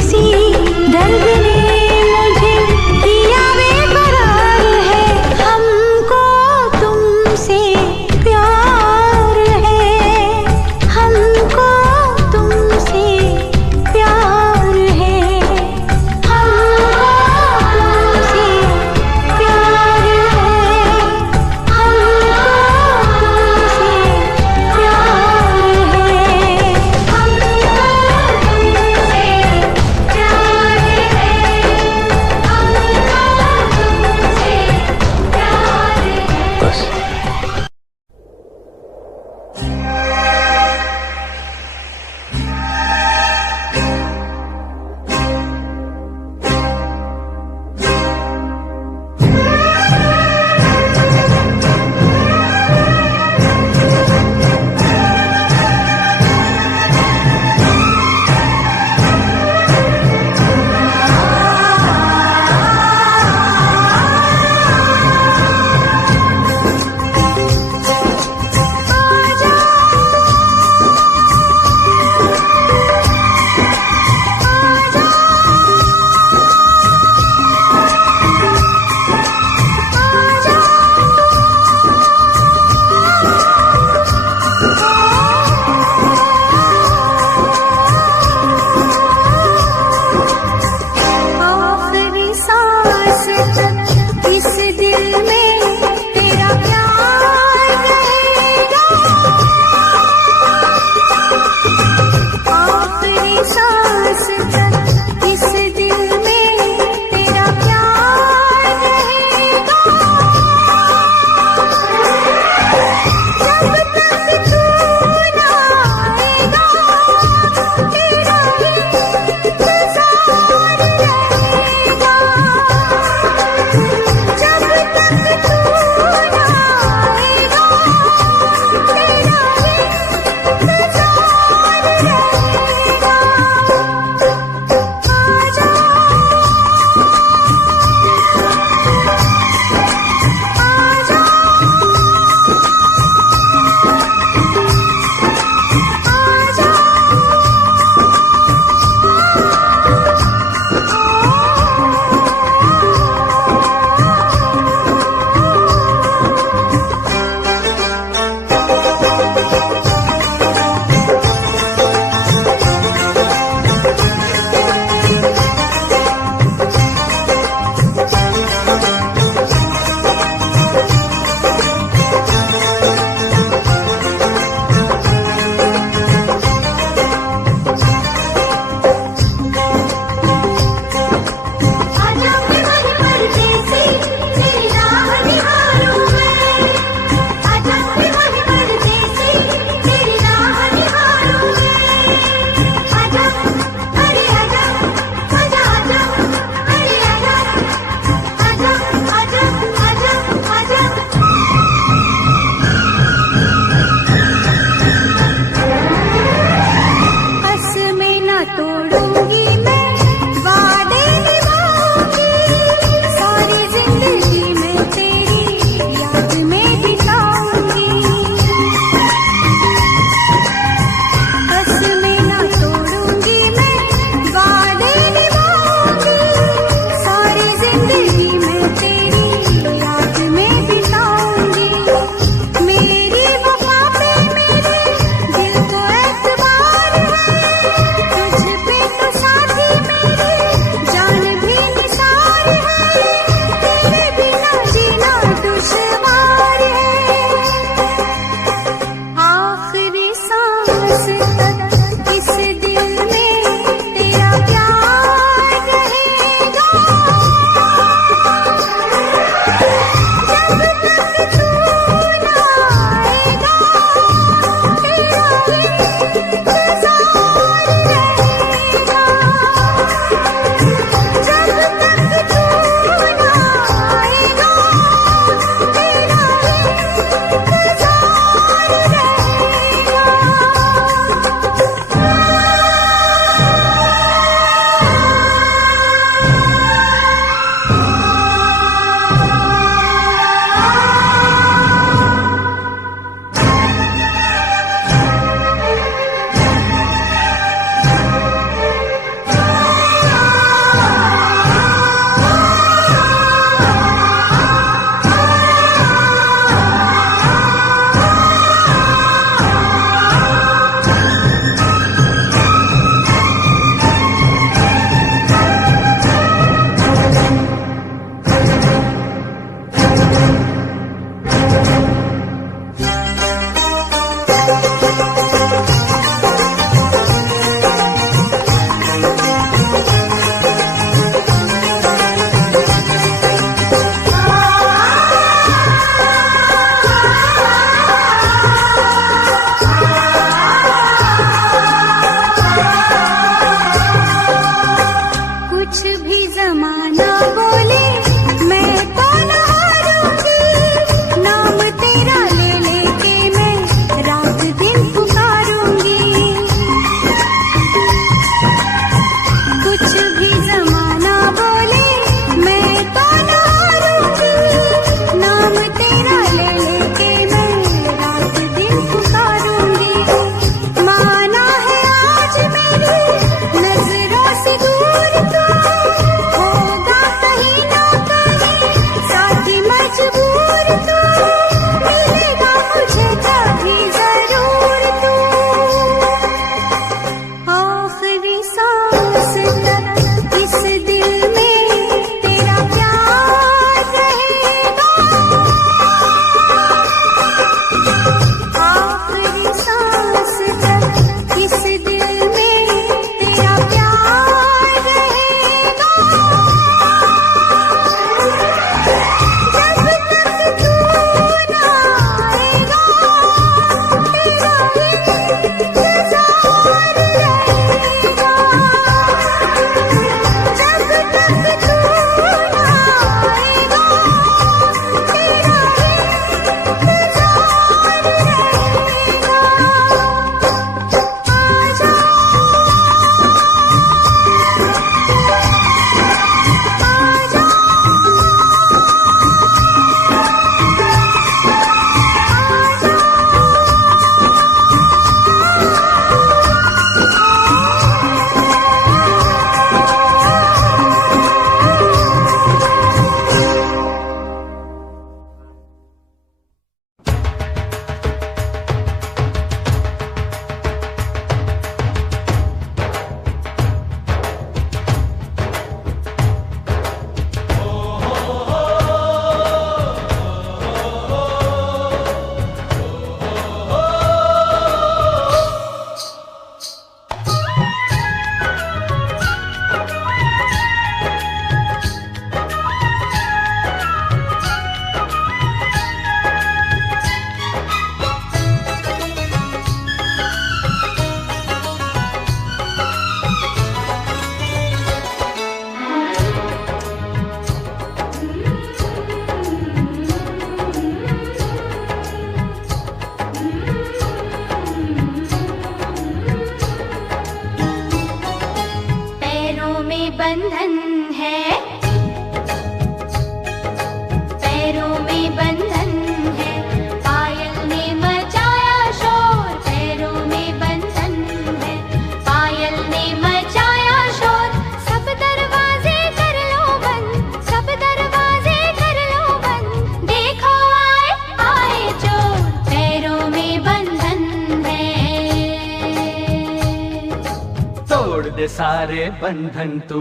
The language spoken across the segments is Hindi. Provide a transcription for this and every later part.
किसी दर्द ने मुझे किया बेकरार है। हमको तुमसे प्यार है, हमको तुमसे प्यार है, हमको तुमसे प्यार है, हमको तुमसे प्यार है, हमको तुमसे प्यार है। कुछ भी जमाना बोले मैं तो न हारूंगी, नाम तेरा ले लेके मैं रात दिन पुकारूंगी। कुछ भी जमाना बोले मैं तो न हारूंगी, नाम तेरा ले लेके मैं रात दिन पुकारूंगी। माना है आज मेरी नजरों से दूर तो, होगा कहीं ना कहीं साथी मजबूर तो, मिलेगा मुझे कभी जरूर तू। आखिरी सांस तक इस दिल में तेरा प्यार रहेगा, आखिरी सांस तक इस दिल में तेरा प्यार रहेगा। जब तक तू ना आएगा तेरा इंतजार रहेगा, जब तक तू ना आएगा तेरा इंतजार रहेगा। आजा आजा पैरों में बंधन है, पैरों में बंधन है, पायल ने मचाया शोर। पैरों में बंधन है, पायल ने मचाया शोर। सब दरवाजे कर लो बंद, सब दरवाजे कर लो बंद, देखो आए आए चोर। पैरों में बंधन है। तोड़ दे सारे बंधन तू,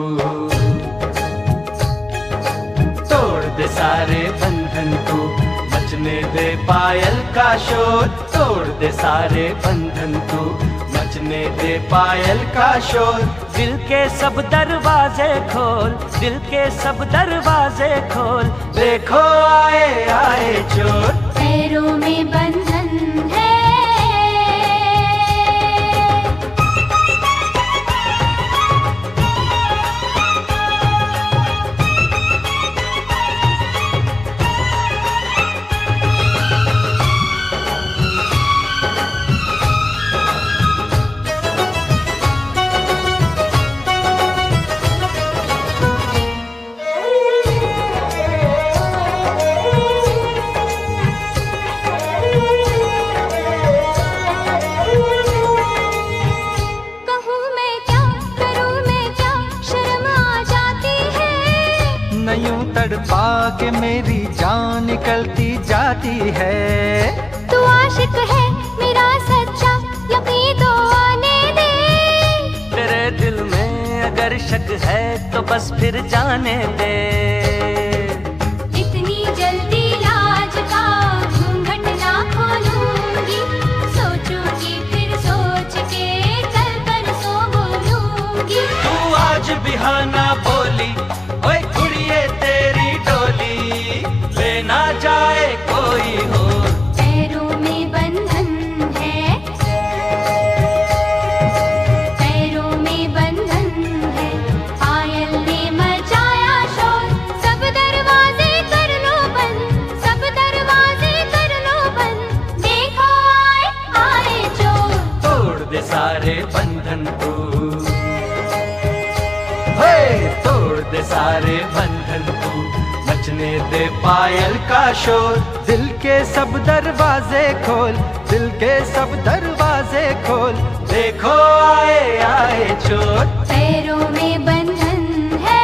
तोड़ दे सारे बंधन तू, मचने दे पायल का शोर। तोड़ दे सारे बंधन तू, मचने दे पायल का शोर। दिल के सब दरवाजे खोल, दिल के सब दरवाजे खोल, देखो आए आए चोर। पैरों में बंधन है। कहूँ मैं क्या, करूँ मैं क्या, शर्म आ जाती है। न यूं तड़पा के मेरी जान निकलती जाती है। तू आशिक है मेरा सच्चा, यकीन तो आने दे। तेरे दिल में अगर शक है तो बस फिर जाने दे। इतनी जल्दी लाज का घूंघट ना खोलूंगी, सोचूंगी फिर सोच के कल परसों बोलूंगी। तू आज बिहाना बोली, ओए कुड़िए तेरी डोली, लेना जाए कोई हो। पैरों में बंधन है, पैरों में बंधन है, पायल ने तोड़ दे सारे बंधन तू, मचने दे पायल का शोर। दिल के सब दरवाजे खोल, दिल के सब दरवाजे खोल, देखो आए आए चोर। पैरों में बंधन है,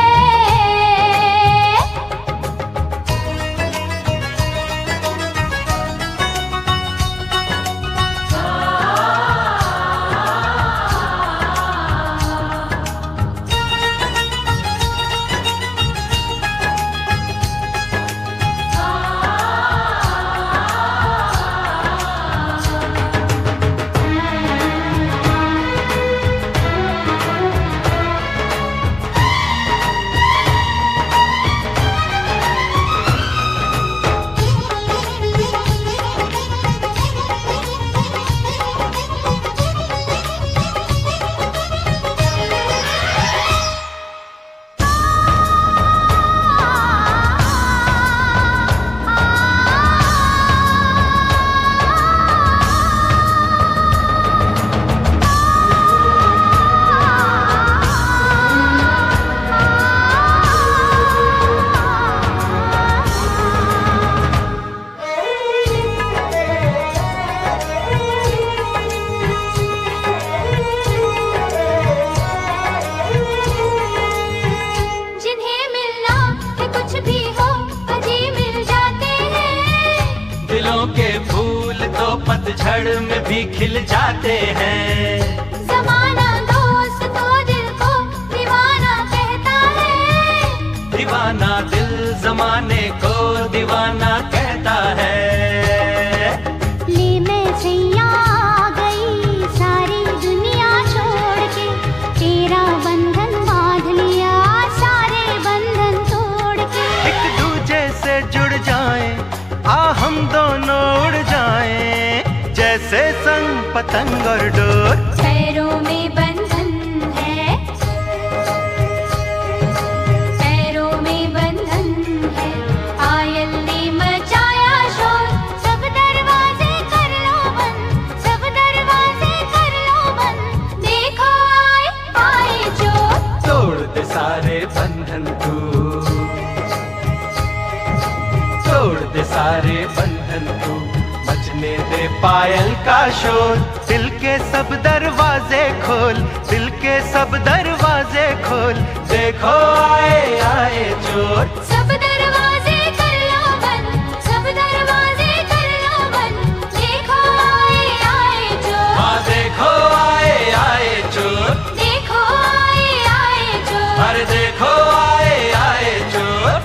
के फूल तो पतझड़ में भी खिल जाते हैं। ज़माना दोस्त तो दिल को दीवाना कहता है, दीवाना दिल ज़माने को दीवाना कहता है। ले मैं सैया आ गई सारी दुनिया छोड़ के, तेरा बंधन बांध लिया सारे बंधन तोड़ के। एक दूजे से जुड़ जाएं, आ हम दोनों उड़ जाएं, जैसे संग पतंग और डोर। पैरों में बंधन है, पैरों में बंधन है, पायल ने मचाया शोर। सब दरवाजे कर लो बंद, सब दरवाजे कर लो बंद, देखो आए आए चोर। तोड़ दे सारे बंधन तू, तोड़ दे सारे बंधन तू, मचने दे पायल का शोर। दिल के सब दरवाजे खोल, दिल के सब दरवाजे खोल, देखो आए आए चोर। सब दरवाजे कर लो बंद, सब दरवाजे कर लो बंद, देखो आए आए चोर। हाँ देखो आए आए चोर, देखो आए आए चोर, अरे देखो आए आए चोर।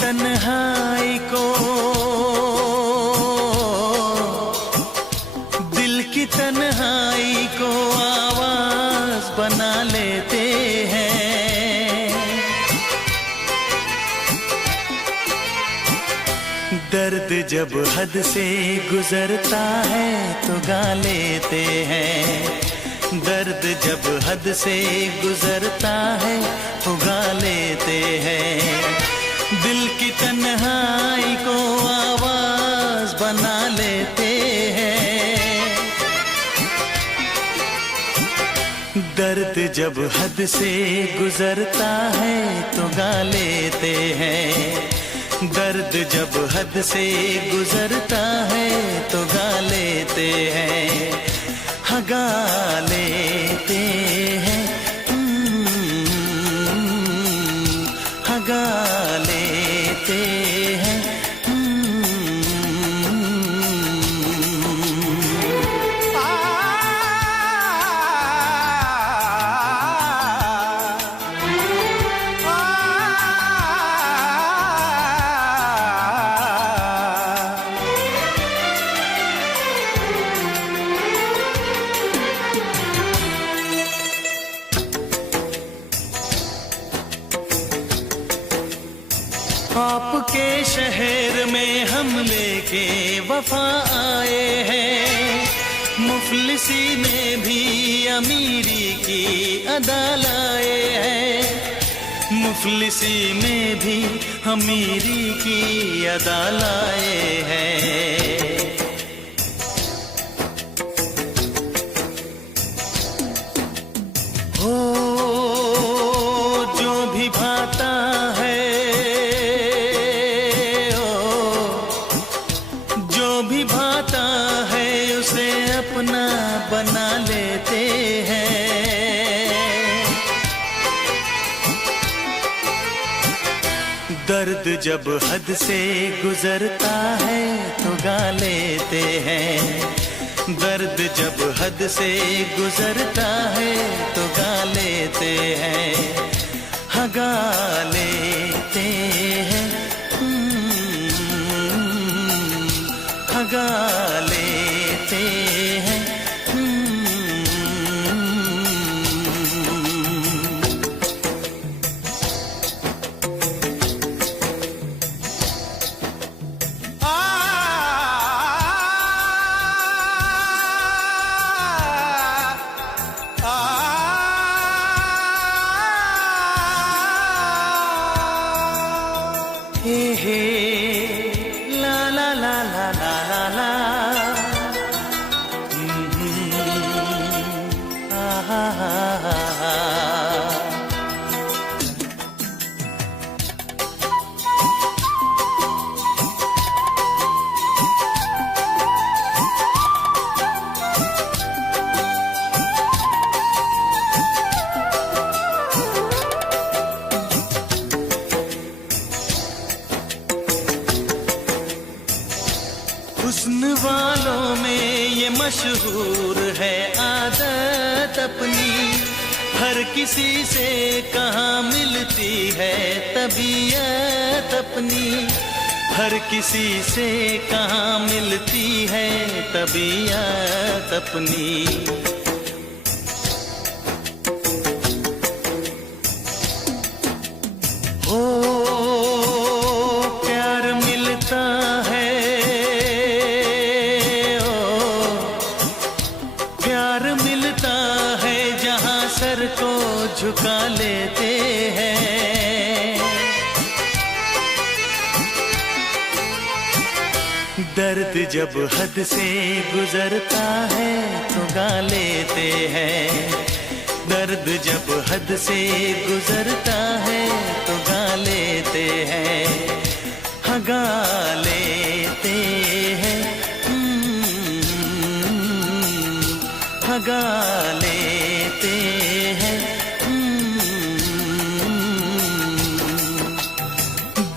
तन्हाई को, दिल की तन्हाई को आवाज बना लेते हैं। दर्द जब हद से गुजरता है तो गा लेते हैं। दर्द जब हद से गुजरता है तो गा लेते हैं। दिल की तन्हाई को आवाज बना लेते हैं। दर्द जब हद से गुजरता है तो गा लेते हैं। दर्द जब हद से गुजरता है तो गा लेते हैं। हाँ गा लेते शहर में हम लेके वफा आए हैं, मुफलिसी में भी अमीरी की अदा लाए हैं, मुफलिसी में भी अमीरी की अदा लाए हैं। हो जो भी भाता है, जो भी भाता है उसे अपना बना लेते हैं। दर्द जब हद से गुजरता है तो गा लेते हैं, दर्द जब हद से गुजरता है तो गा लेते हैं, हाँ गा लेते हैं, हाँ गा लेते हैं। हे हे ला ला ला ला ला ला ला, हा हा हा हा। हुस्न वालों में ये मशहूर है आदत अपनी, हर किसी से कहाँ मिलती है तबीयत अपनी, हर किसी से कहाँ मिलती है तबीयत अपनी। हो प्यार मिलता है, सर को झुका लेते हैं। दर्द जब हद से गुजरता है तो गा लेते हैं, दर्द जब हद से गुजरता है तो गा लेते हैं, हाँ गा लेते हैं, हाँ गा लेते हैं।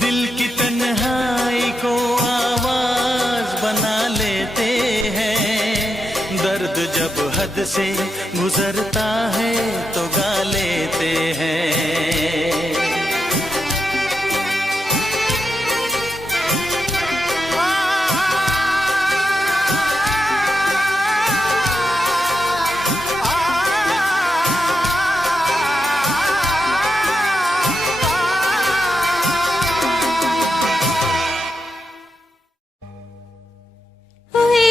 दिल की तन्हाई को आवाज बना लेते हैं, दर्द जब हद से गुजरता है तो गा लेते हैं। ओए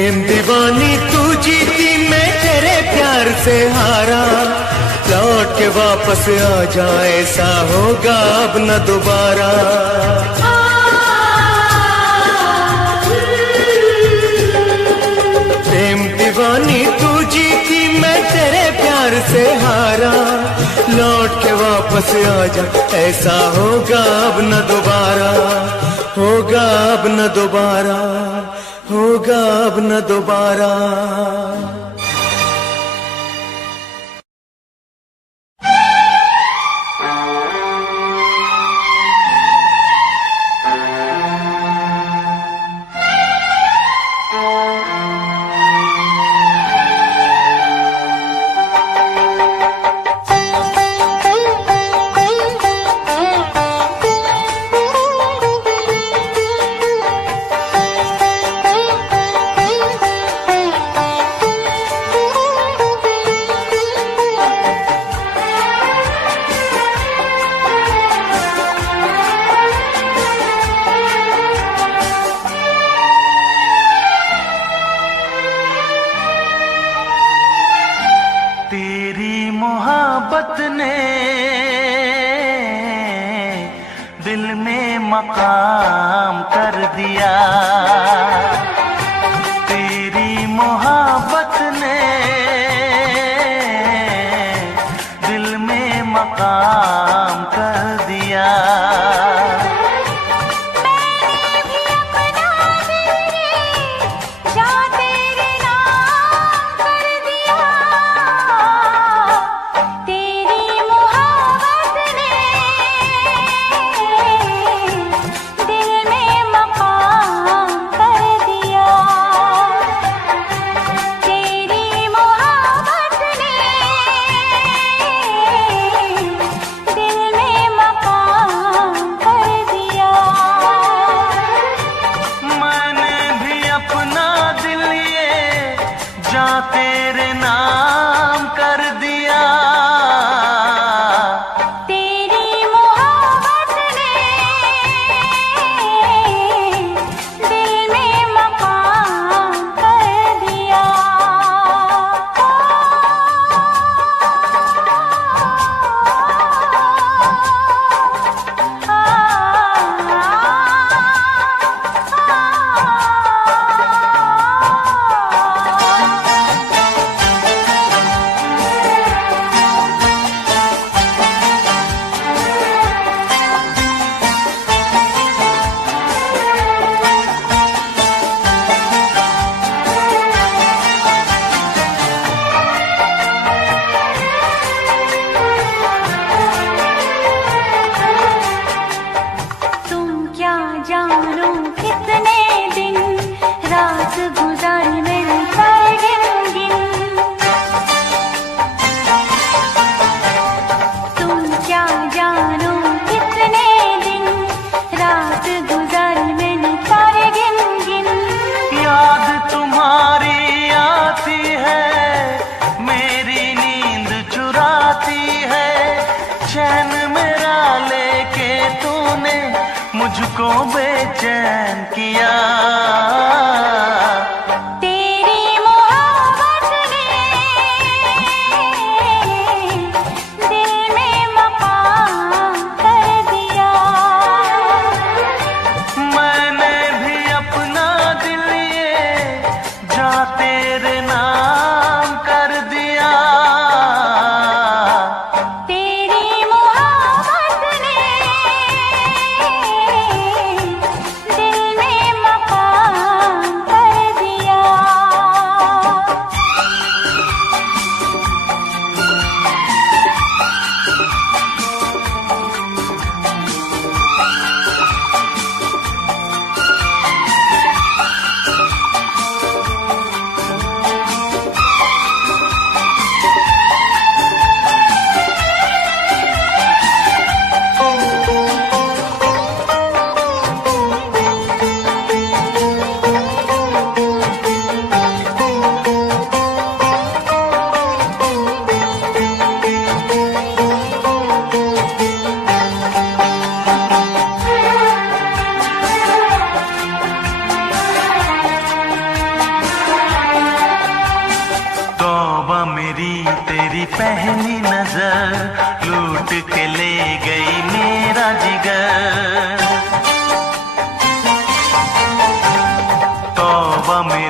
प्रेम दीवानी तू जीती, मैं तेरे प्यार से हारा। लौट के वापस आ जाए, ऐसा होगा अब न दोबारा। प्रेम दीवानी तू जीती, मैं तेरे प्यार से हारा। लौट के वापस आ जा, ऐसा होगा अब न दोबारा। होगा अब न दोबारा, होगा अब न दोबारा। मकाम कर दिया। तेरी मोहब्बत ने दिल में मकाम कर दिया। तेरे नाम कर दिया। तेरी मोहब्बत ने दिल में मकाम कर दिया। मुझको बेचैन किया। तेरी मोहब्बत ने दिल में मकाम कर दिया। मैंने भी अपना दिल ये जा तेरे नाम कर दिया। दिल में मकाम कर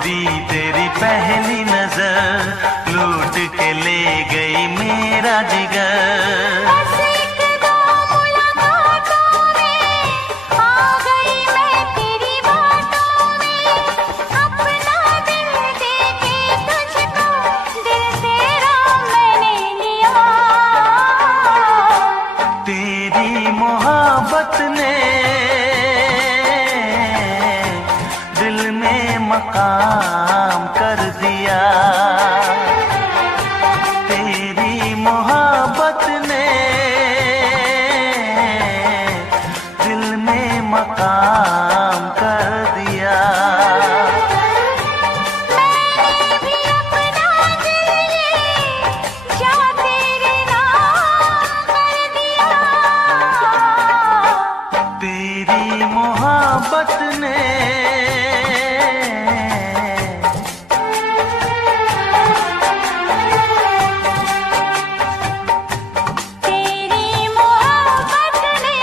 मेरी तेरी पहली नजर लूट के ले गई मेरा जिगर। बस एक दो मुलाकातों में आ गई मैं तेरी बातों में, अपना दिल दे के तुझको दिल तेरा मैंने लिया। तेरी मोहब्बत ने दिल में मकाम कर दिया। तेरी मोहब्बत ने दिल में मकाम कर दिया। मैंने भी अपना दिल ये जा तेरे नाम कर दिया। तेरी मोहब्बत ने तेरी मोहब्बत ने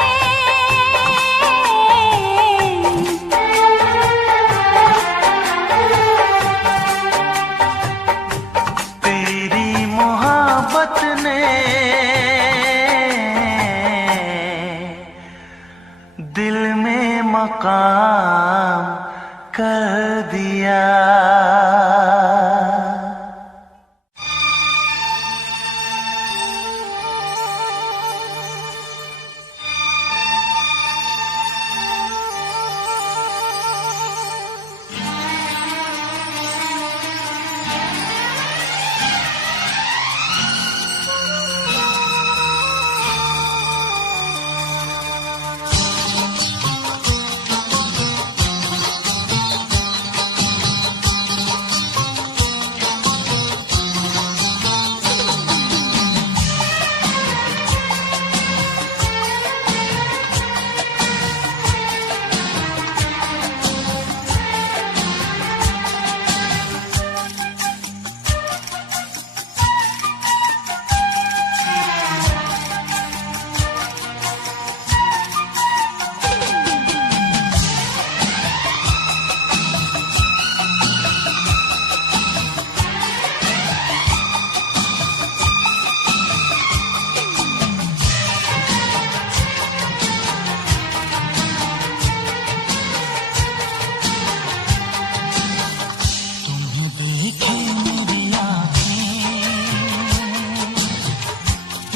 तेरी मोहब्बत ने दिल में मकाम कर दिया।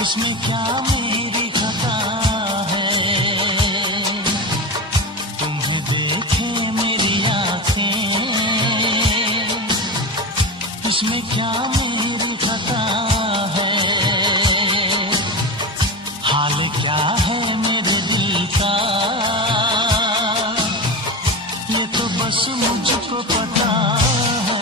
इसमें क्या मेरी खता है, तुम्हें देखे मेरी आंखें, इसमें क्या मेरी खता है, हाल क्या है मेरे दिल का, ये तो बस मुझको पता है।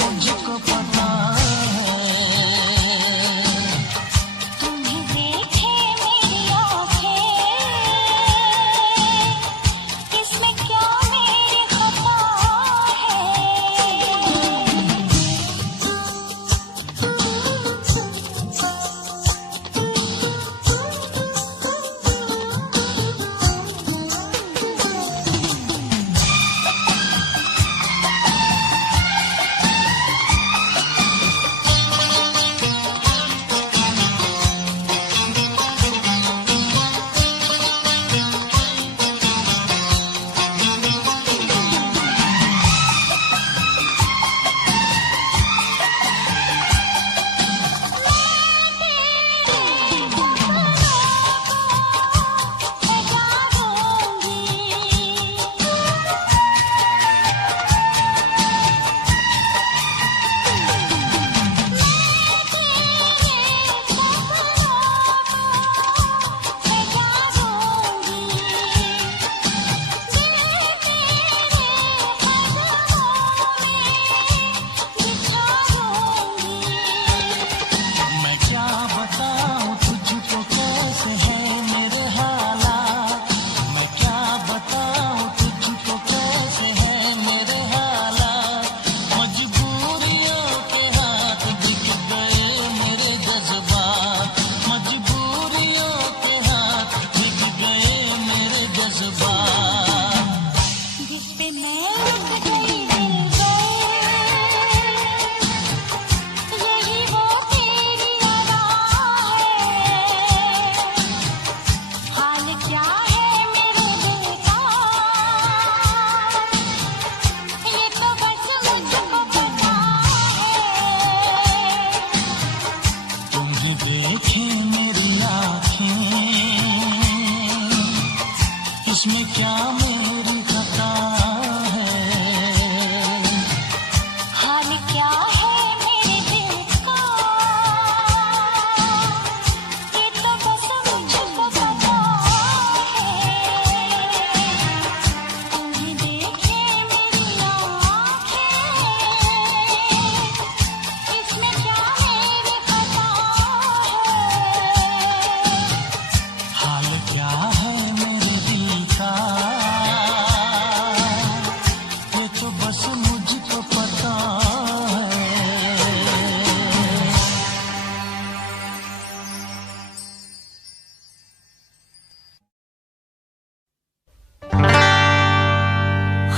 मुझको पता तुम्हें देखे मेरी आँखें, इसमें क्या मेरी खता मैं क्या बताऊं तुझको कैसे है मेरे हालात मैं क्या बताऊं तुझको कैसे है मेरे हालात मजबूरियों के हाथ बिक गए मेरे जज्बात मजबूरियों के हाथ बिक गए मेरे जज्बात जिस पे मैं उठ गई दिल गए, यही वो तेरी अदा है। हाल क्या है मेरे दिल का, ये तो बस मुझको पता है। तुम्हें देखे मेरी आँखें इसमें क्या मेरी खता है हाल क्या है मेरे दिल का, ये तो बस मुझको पता है। तुम्हें देखे मेरी आँखें, इसमें क्या मेरी खता है। हाल क्या है मेरे दिल का ये तो बस मुझको पता है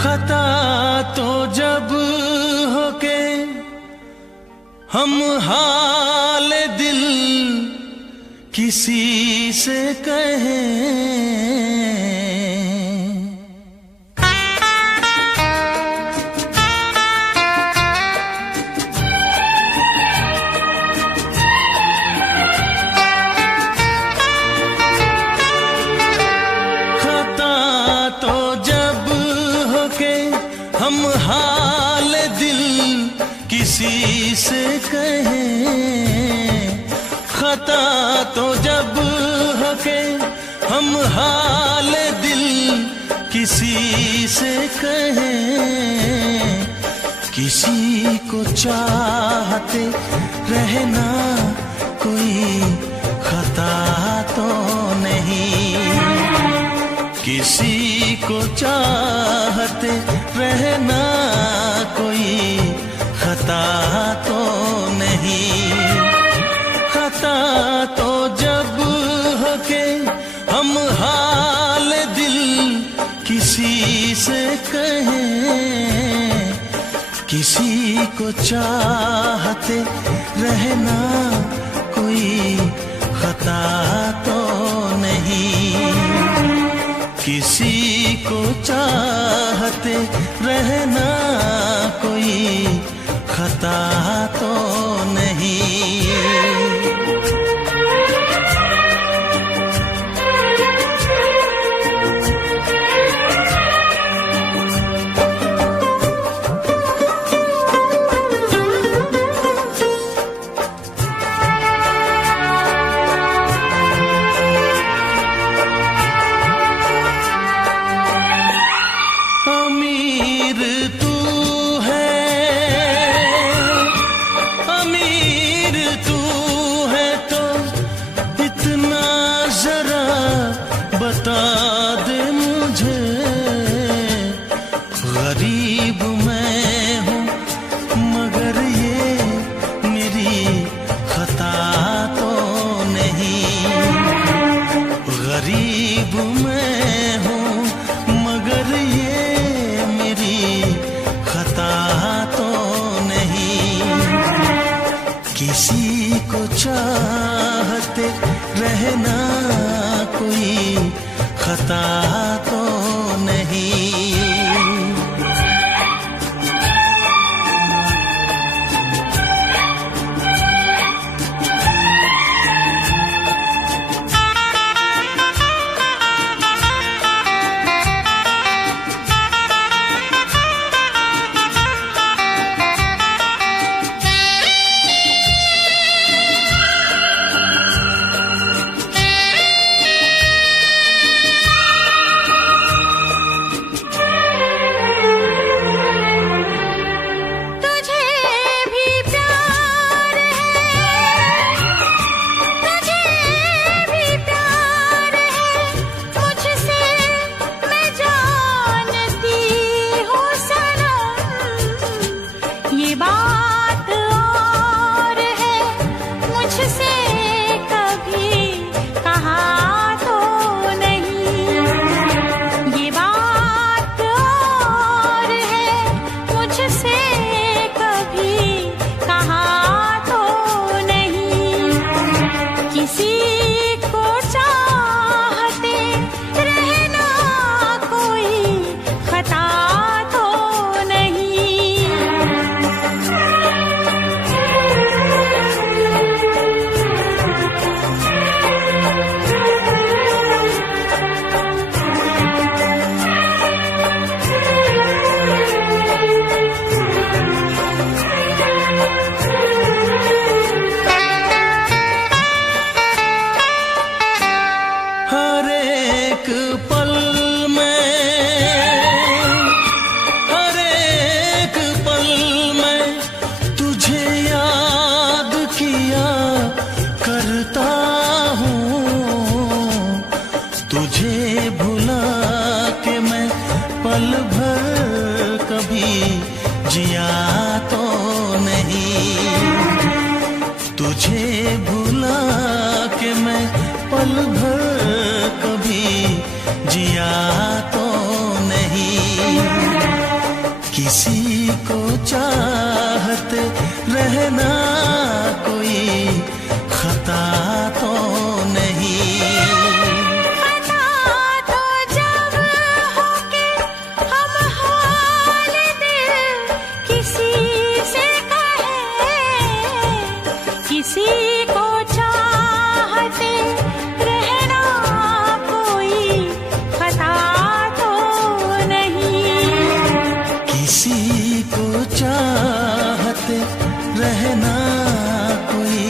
खता तो जब हो के हम हाल दिल किसी से कहें खता तो जब हो के हम हाल दिल किसी से कहें खता तो जब हो के हम हाल दिल किसी से कहें किसी को चाहते रहना कोई खता तो नहीं किसी को चाहते रहना कोई खता तो नहीं खता तो जब हो के हम हाल दिल किसी से कहें किसी को चाहते रहना कोई खता तो नहीं किसी को चाहते रहना कोई खता तो नहीं अमीर तू है किसी को चाहते रहना कोई खता तो नहीं। तुझे भुला के मैं पल भर कभी जिया तो नहीं। किसी को चाहते रहना कोई खता तो नहीं। किसी को चाहते रहना कोई खता तो नहीं। किसी को चाहते रहना कोई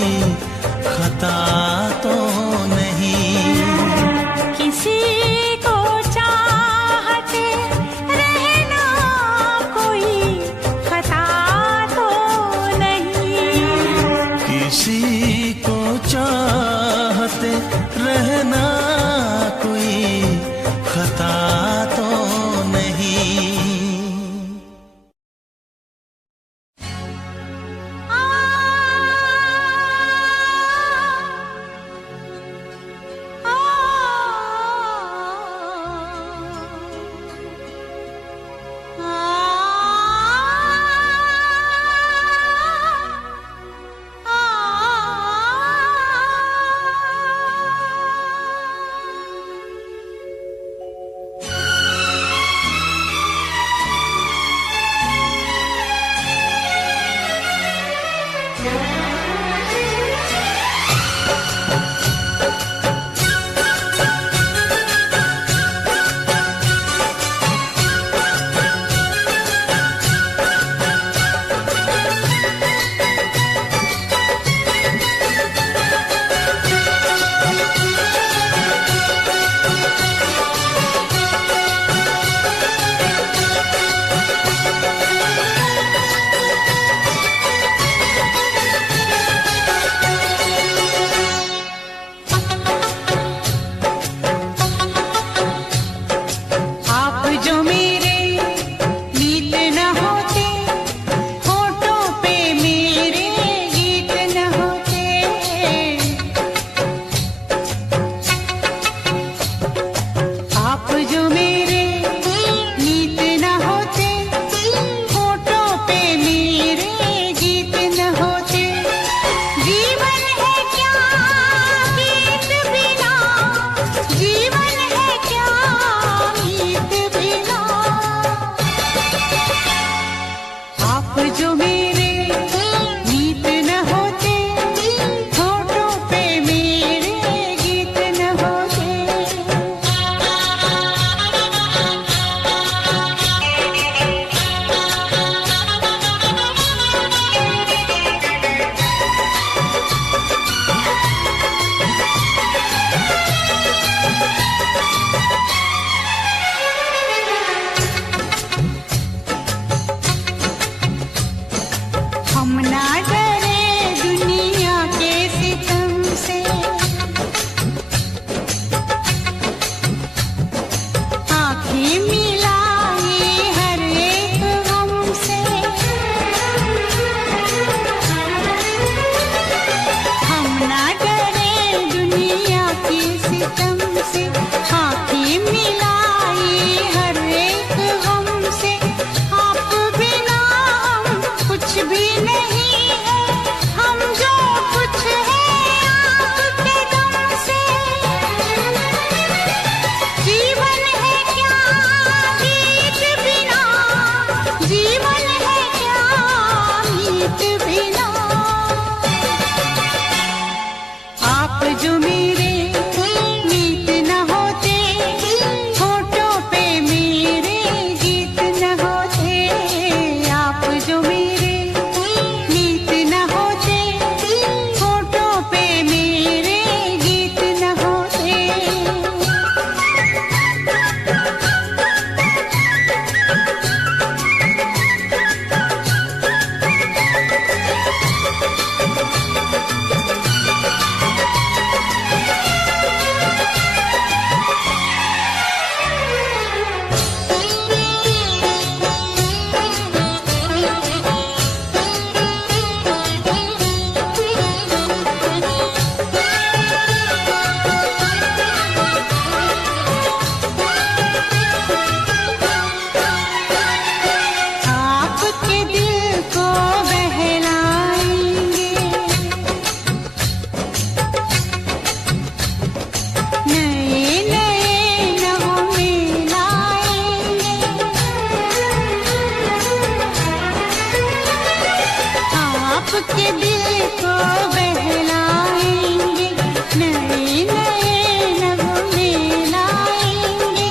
आपके दिल को बहलाएंगे, नए नए नगमे लाएंगे।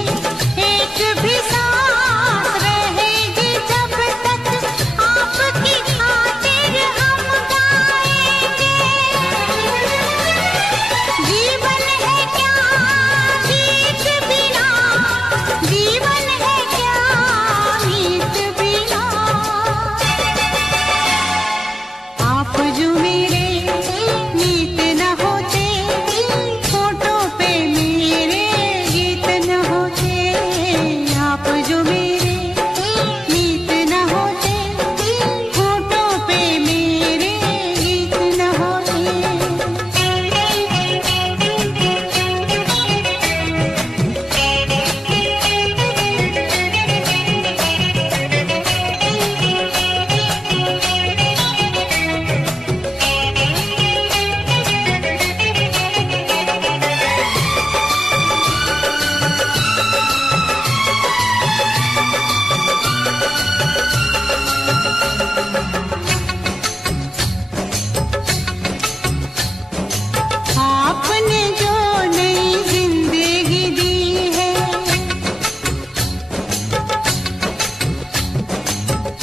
एक भी सांस रहेगी जब तक आपकी खातिर हम गाएंगे। जीवन है क्या गीत बिना, जीवन है क्या गीत बिना। आप जो मेरे मीत न होते, होठों पे मेरे गीत न होते। आप जो मेरे मीत न होते, होठों पे मेरे गीत न होते। आपने जो नई जिंदगी दी है,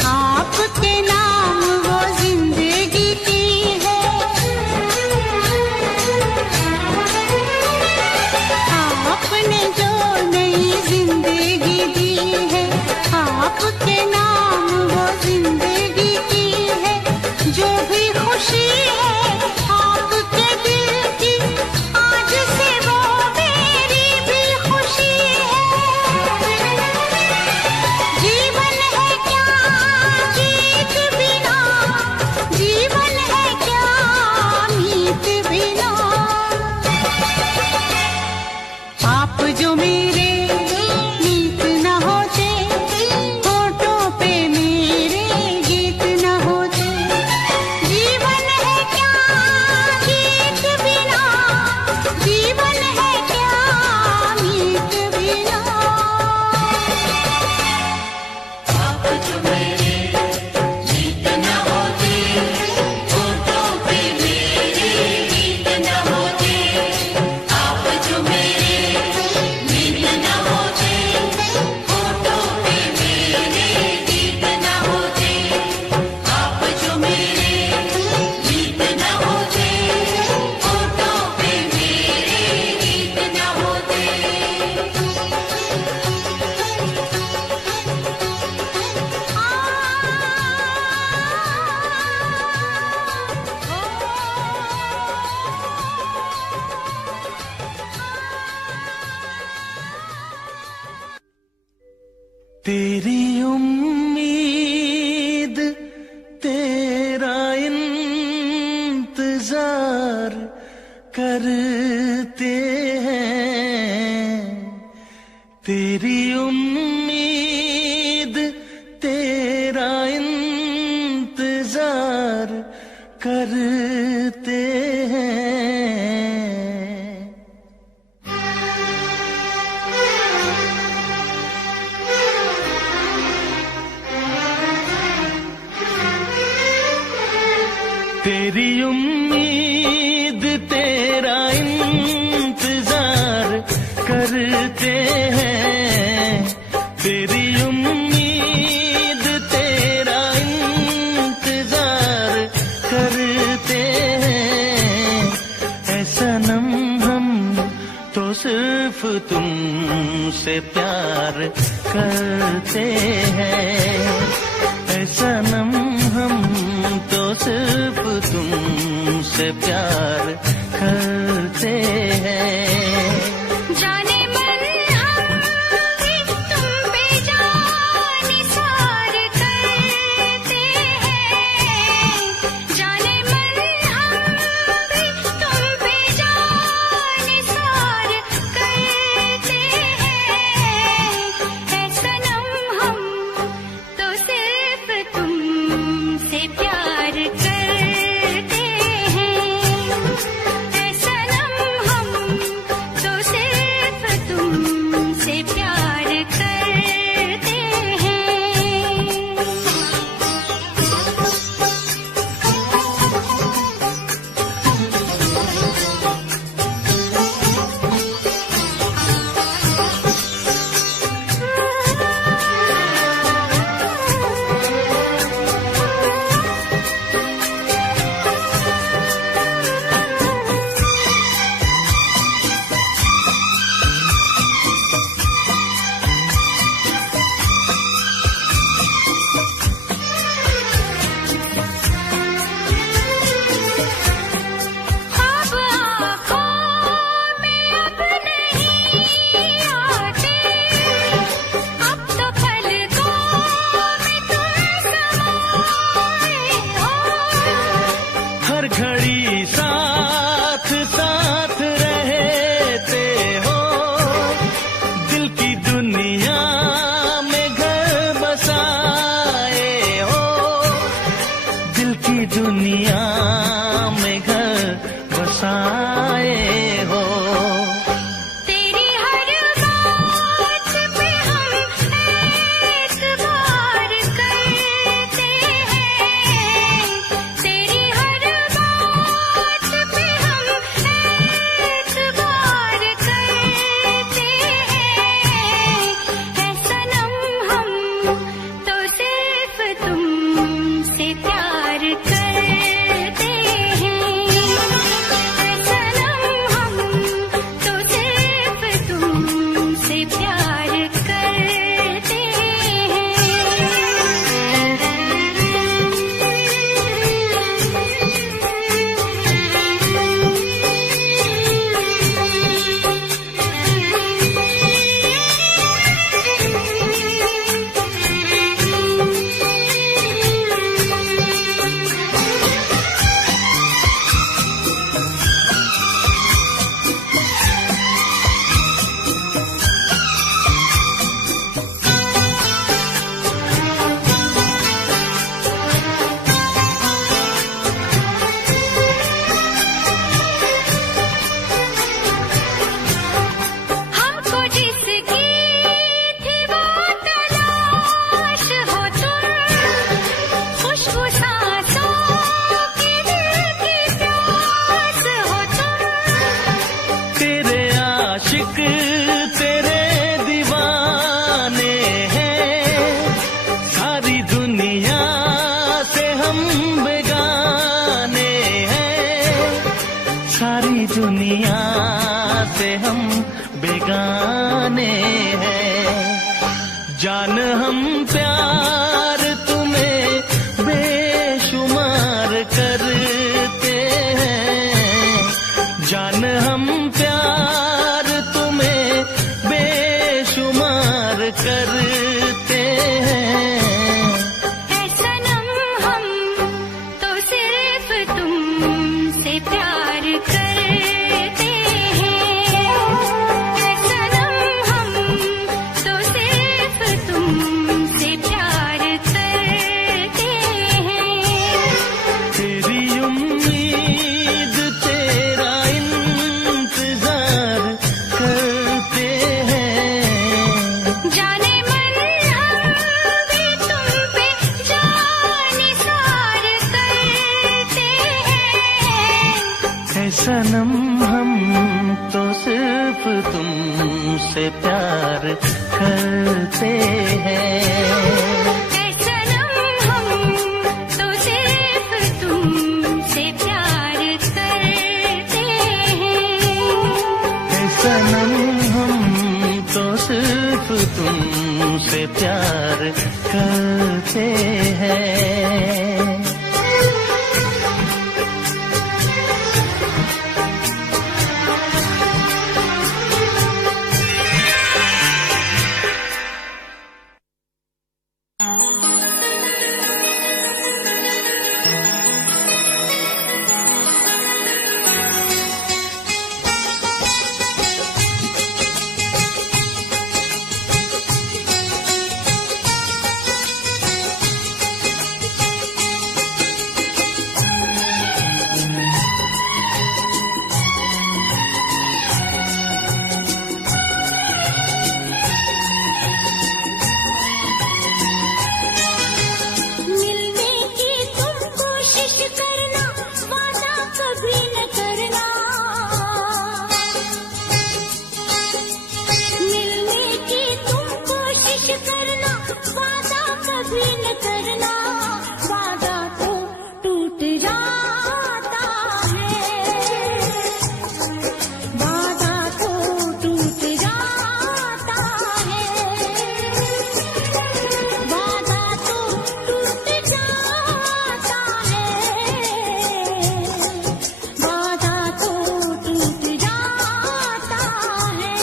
आपके नाम वो जिंदगी की है। आपने जो नई जिंदगी दी है, आपके नाम वो जिंदगी की है। जो भी खुशी है आपके दिल की, आज से वो मेरी भी खुशी है। जीवन है क्या गीत बिना, जीवन है क्या मीत बिना। आप जो मेरे मीत न होते, होठों पे मेरे गीत न होते। जीवन है क्या गीत बिना, जीवन है क्या मीत बिना। आप जो मेरे मीत न होते, होठों पे मेरे गीत न होते। आप जो मेरे मीत न होते, होठों पे मेरे गीत न होते। आप जो मेरे मीत न होते, होठों पे मेरे गीत न होते। तेरी उम्मीद तेरा इंतजार करते हैं। तेरी उम्मीद तेरा इंतजार करते हैं। तेरी उम्मीद तेरा इंतजार करते हैं। तेरी उम्मीद तेरा इंतजार करते हैं। ऐ सनम हम तो सिर्फ तुमसे प्यार करते हैं। ऐ सनम हम तो सिर्फ तुमसे प्यार करते हैं। जाने मन हम भी तुम पे जान निसार करते हैं। जाने मन हम भी तुम पे जान निसार करते हैं। ऐ सनम हम तो सिर्फ तुमसे प्यार करते हैं। ऐ सनम की दुनिया में घर बसाए हो। तेरी हर बात पे हम एतबार करते हैं, तेरी हर बात पे हम एतबार करते हैं। है सनम हम तो सिर्फ तुमसे प्यार करते हैं, है सनम हम तो सिर्फ तुमसे प्यार करते हमको जिसकी थी वो तलाश हो तुम, खुशबू सांसों की दिल की प्यास हो तुम। तेरे आशिक तेरे दीवाने हैं, सारी दुनिया से हम बेगाने हैं, सारी दुनिया से हम बेगाने हैं। जान हम प्यार तुम्हें बेशुमार करते हैं, जान हम प्यार तुम्हें बेशुमार करते हैं। है सनम हम तो सिर्फ तुमसे प्यार करते हैं, है सनम हम तो सिर्फ तुमसे प्यार करते हैं। तेरी उम्मीद तेरा इंतजार करते हैं, जाने मन हम भी तुम पे जानिसार करते हैं। है सनम हम तो सिर्फ तुमसे प्यार करते हैं, है सनम हम तो सिर्फ तुमसे प्यार करते हैं। है सनम हम तो सिर्फ तुमसे प्यार करते हैं। मिलने की तुम कोशिश करना, वादा कभी न करना। मिलने की तुम कोशिश करना, वादा कभी न करना। वादा तो टूट जाता है, वादा तो टूट जाता है, वादा तो टूट जाता है, वादा तो टूट जाता है।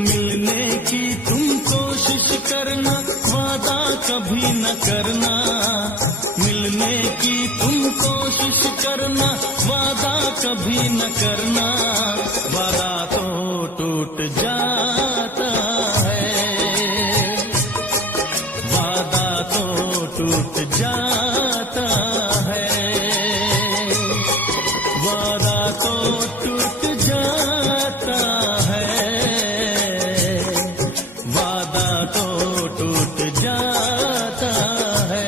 मिलने की तुम कोशिश करना, वादा कभी न करना। मिलने की तुम कोशिश करना, वादा कभी न करना। वादा तो टूट जाता है, वादा तो टूट जाता है, वादा तो टूट जाता है, वादा तो टूट जाता है।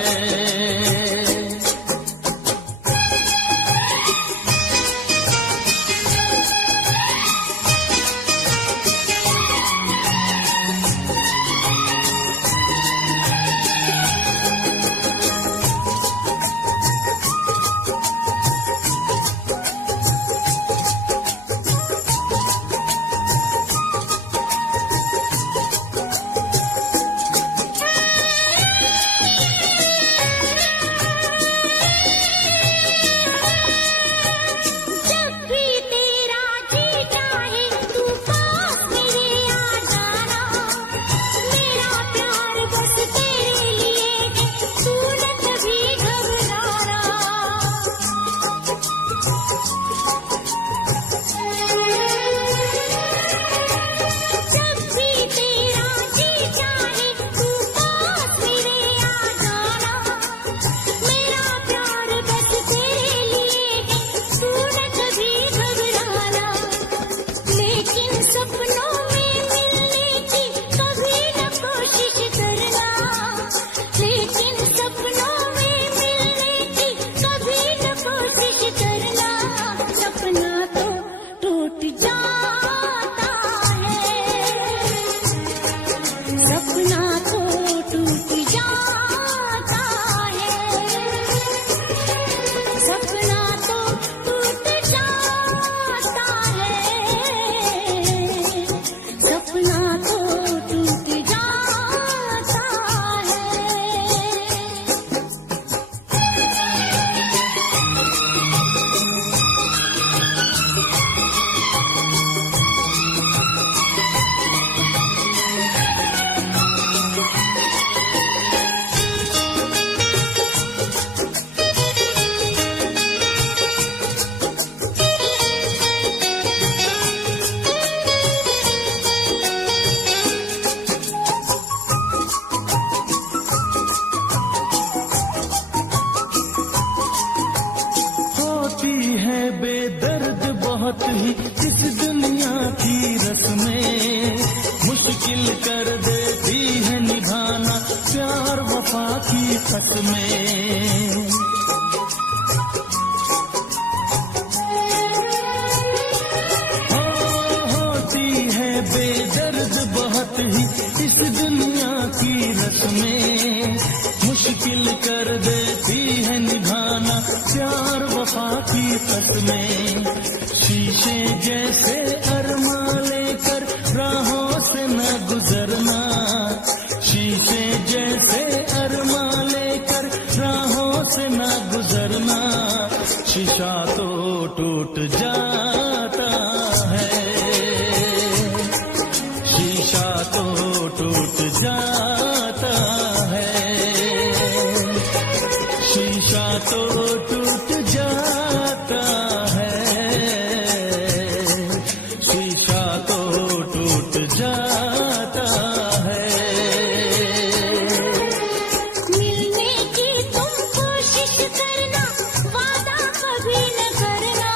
बहुत ही इस दुनिया की रस्में मुश्किल कर देती है निभाना प्यार वफा की कसमें। होती है बेदर्द बहुत ही इस दुनिया की रस्में मुश्किल कर देती है निभाना प्यार वफा की कसमें। शीशे जैसे अरमा लेकर राहों से न गुजरना, शीशे जैसे अरमा लेकर राहों से न गुजरना। शीशा तो टूट जाता है, शीशा तो टूट जाता है, शीशा तो टूट जाता है, शीशा तो टूट जाता है। मिलने की तुम कोशिश करना, वादा कभी न करना।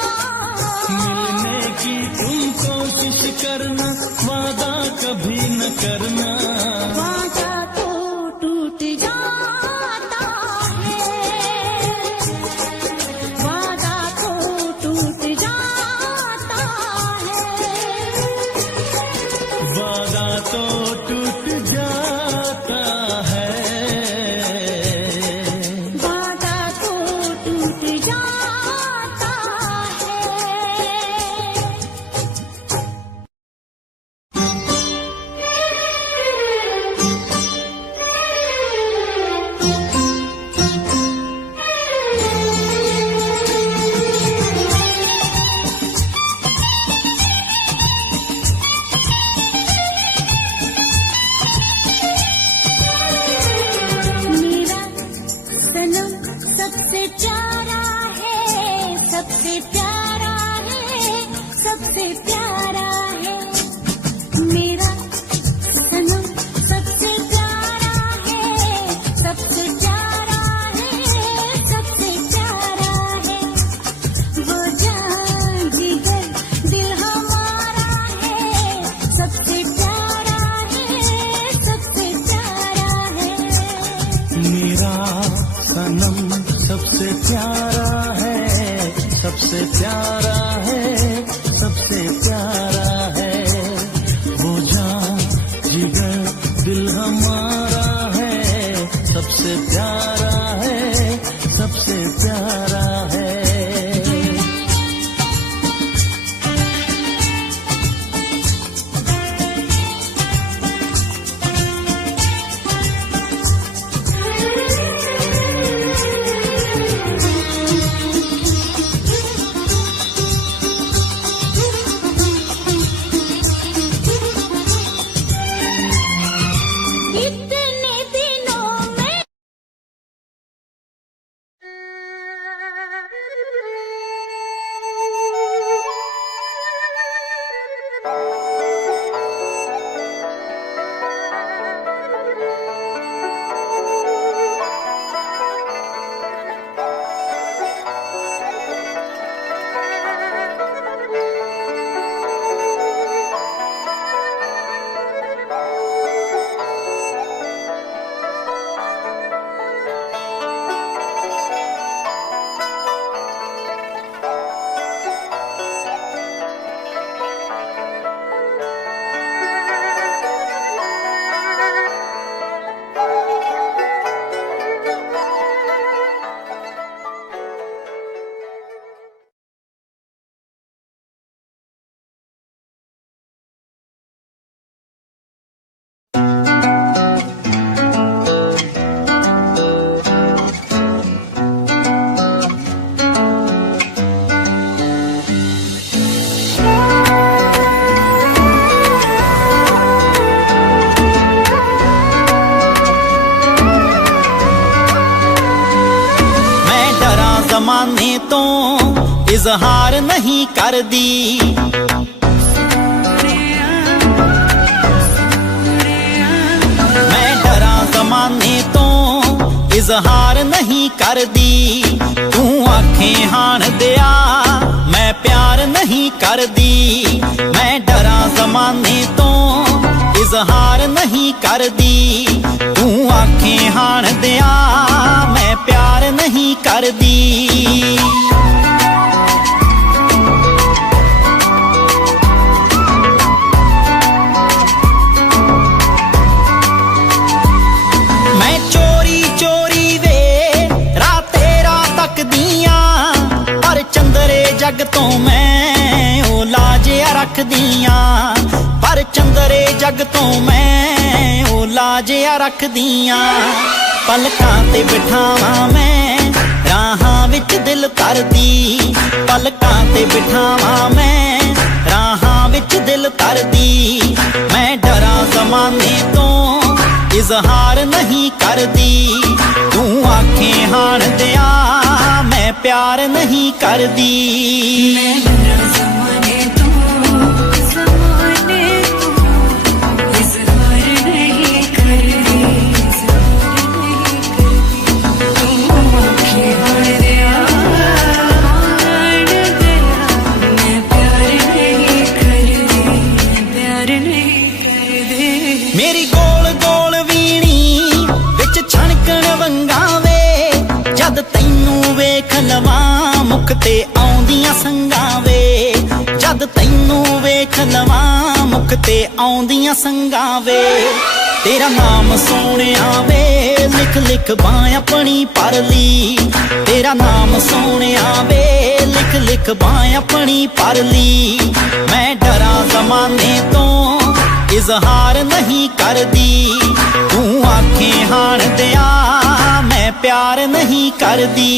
मिलने की तुम कोशिश करना, वादा कभी न करना। वादा तो टूट जाता है, वादा तो टूट जाता है, वादा तो टूट जाता है, वादा तो टूट जाता है। मेरा सनम सबसे प्यारा है, सबसे प्यारा है, सबसे प्यारा है। मेरा सनम सबसे प्यारा है, सबसे प्यारा है, सबसे प्यारा है, सबसे प्यारा है, सबसे प्यारा है। वो जान जिगर दिल हमारा है, सबसे प्यारा है, सबसे प्यारा है। इतने दिनों में जमाने तो इजहार नहीं कर दी। मैं डरा जमाने तो इजहार नहीं कर दी। तू आंखें हाण दिया मैं प्यार नहीं कर दी। मैं डरा जमाने तो इजहार नहीं कर दी। तू आंखें हाण दिया मैं प्यार नहीं कर दी। मैं चोरी चोरी वे राते रात तक दिया, पर चंदरे जग तो मैं ओ लाजिया रख दिया। पर चंदरे जग तो मैं ओ लाजिया रख दिया। पलकां ते बिठावां मैं राहां विच दिल तरदी। पलकां ते बिठावां मैं राहां विच दिल तरदी। मैं डरा जमाने तो इजहार नहीं कर दी। तू आंखें हाण दिया मैं प्यार नहीं कर दी। मैं डरा ज़माने तो इजहार नहीं कर दी। तू आंखें हाण दिया मैं प्यार नहीं कर दी। प्यार नहीं कर दी। मेरी गोल गोल वीणी विच छणकण वंगावे, जद तैनू वेख लवां मुख ते आउंदियां संगावे। जद तैनू वेख लवां मुख ते आउंदियां संगावे। तेरा नाम सोहणिया वे लिख लिख बां अपनी पर ली। तेरा नाम सोहणिया वे लिख लिख बां अपनी पर ली। मैं डरा जमाने तो इजहार नहीं कर दी। तू आंखें हाण दिया मैं प्यार नहीं कर दी।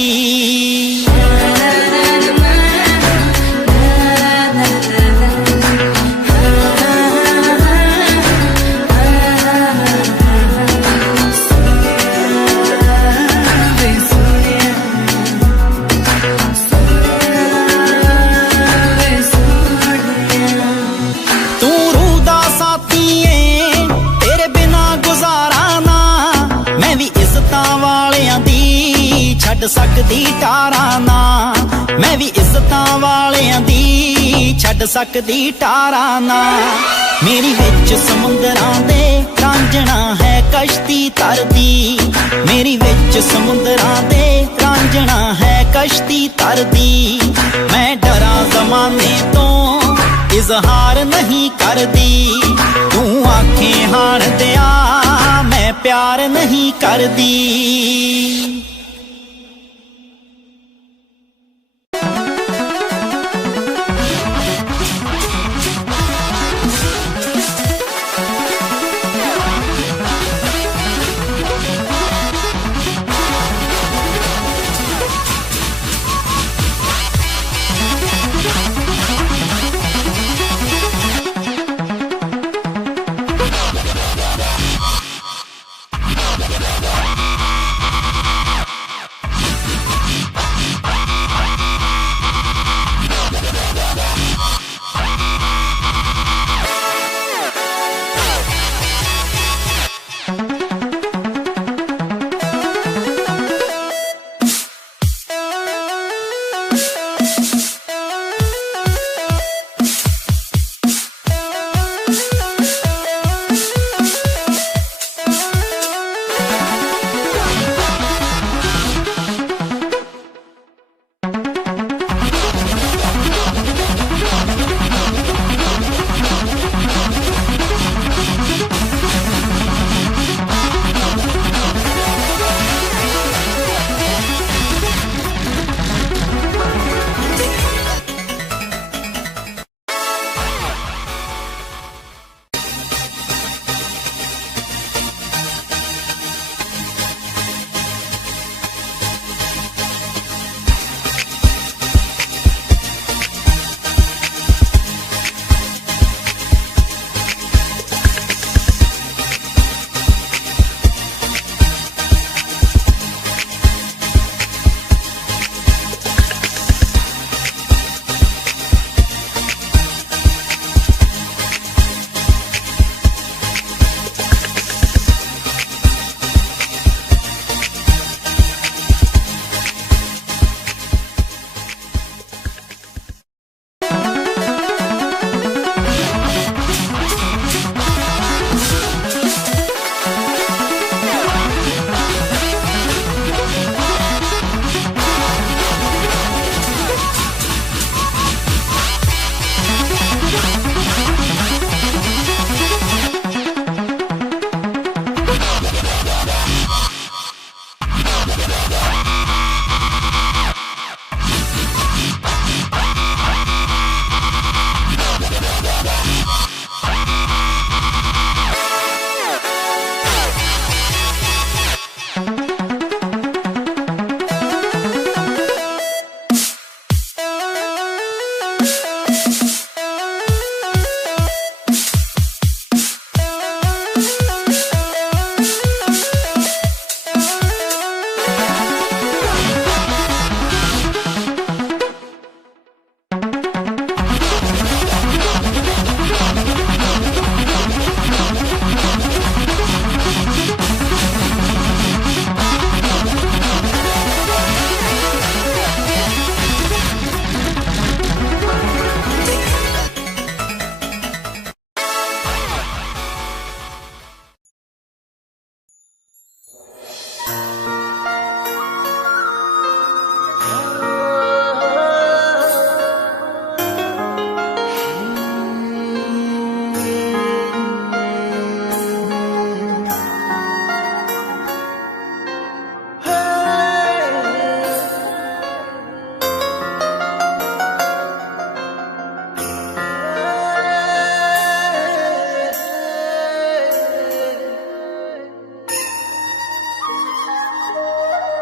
तू रूदा साथी है तेरे बिना गुजारा ना। मैं भी इज्जतां वालियां दी छड्ड सकदी टारा ना। मैं भी इज्जतां वालियां दी छड्ड सकदी टारा ना। मेरी विच समुंदरां दे रांझणा है कश्ती तरदी। मेरी विच समुंदरां दे रांझणा कश्ती तरदी। मैं डरा जमाने तो इजहार नहीं करदी। तू आखें हाण दिया मैं प्यार नहीं करदी।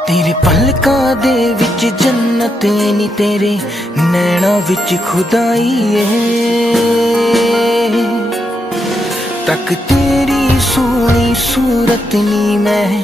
तेरे पलकां दे विच जन्नत नी तेरे नैना विच खुदाई है। तक तेरी सोहनी सूरत नी मैं